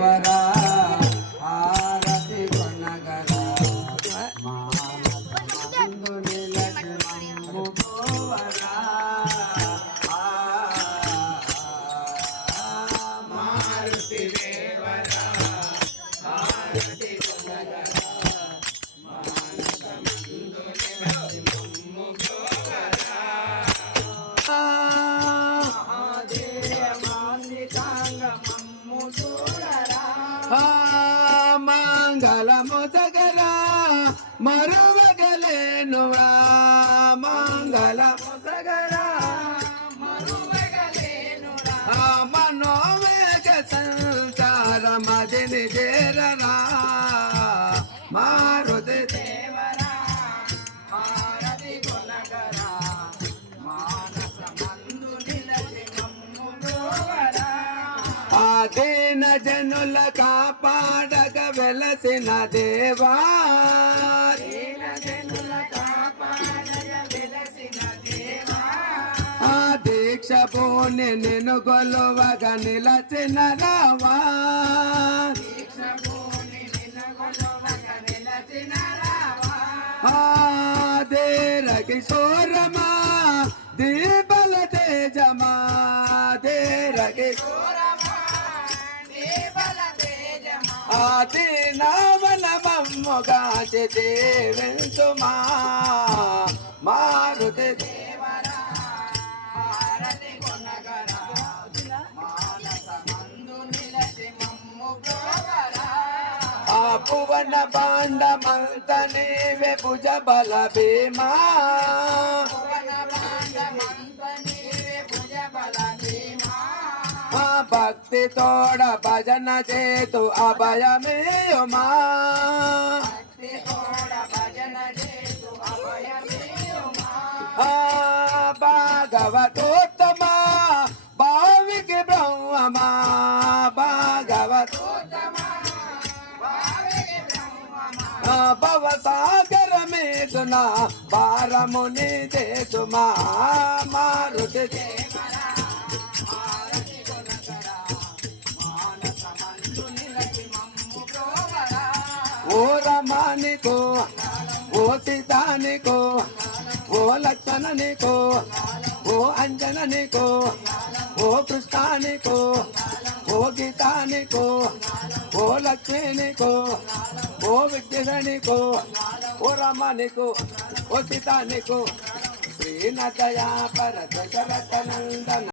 దేవరా హారతి కొనగరా మానసమందు నిలచి మమ్ము బ్రోవరా మారుతి దేవరా హారతి కొనగరా మానసమందు నిలచి మమ్ము బ్రోవరా మంగళము సగరా మరువగలేనురా మంగళము సగరా మరువగలేనురా మనోవేగ సంసార మదిని చేరరా మారుతి దేవరా హారతి కొనగరా మానసమందు నిలచి మమ్ము బ్రోవరా ఆదీన జనుల కాపాడగ వెలసిన దేవా ఆ దీక్ష పూని నిన్ను గొలువగ నిలచిన రావా దేర కిశోరమా దీపల తేజమా దేర కిశోరమా ఆది నావన మమ్ముగాచి దేవింతుమా మారుతి దేవరా హారతి కొనగరా మానసమందు నిలచి మమ్ము బ్రోవరా ఆ భువన బాండమంత నీవే భుజ బల భీమా భక్తి తోడ భజన చేతు అభయమేయుమా భాగవతోత్తమా భావికి బ్రహ్మమా భాగవతోత్తమా భవసాగర మేదునా భారముని దేశుమా మారుతి దేవరా ఓ రమానికో ఓ సీతానికో ఓ లక్షణనికో ఓ అంజననికో ఓ కృష్ణానికో ఓ గీతానికో ఓ లక్ష్మీనికో ఓ విద్యనికో ఓ రమానికో ఓ సీతానికో శ్రీనదయా పర దశరథ నందన